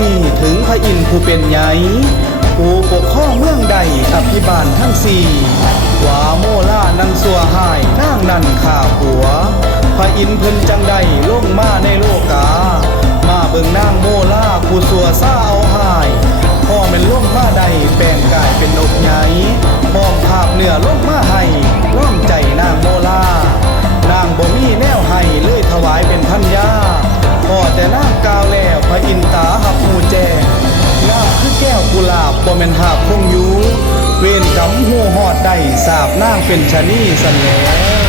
นี้ถึงพระอินทร์ผู้เป็นใหญ่ผู้ปกครองเมืองใดอภิบาลทั้งสี่ว่าโมล่านังสัวหายนางนั่นข่าผัวพระอินทร์เพิ่นจังใดลงมาในโลกามาเบิ่งนางโมล่าผู้สัวซ่าเอาหายพ่อเป็นลงมาใดแปลงกายเป็นนกใหญ่มองภาพเนื้อลงมาให้ล้อมใจนางโมล่านางบ่มีแนวให้เลยถวายเป็นพันยาพอแต่นางกาวแล้วพระอินตาหับหูแจ้งงามคือแก้วกุหลาบบ่แม่นหาบคงอยู่เวรกรรมหูหอดได้สาบนางเป็นชะนีสันแหล้ว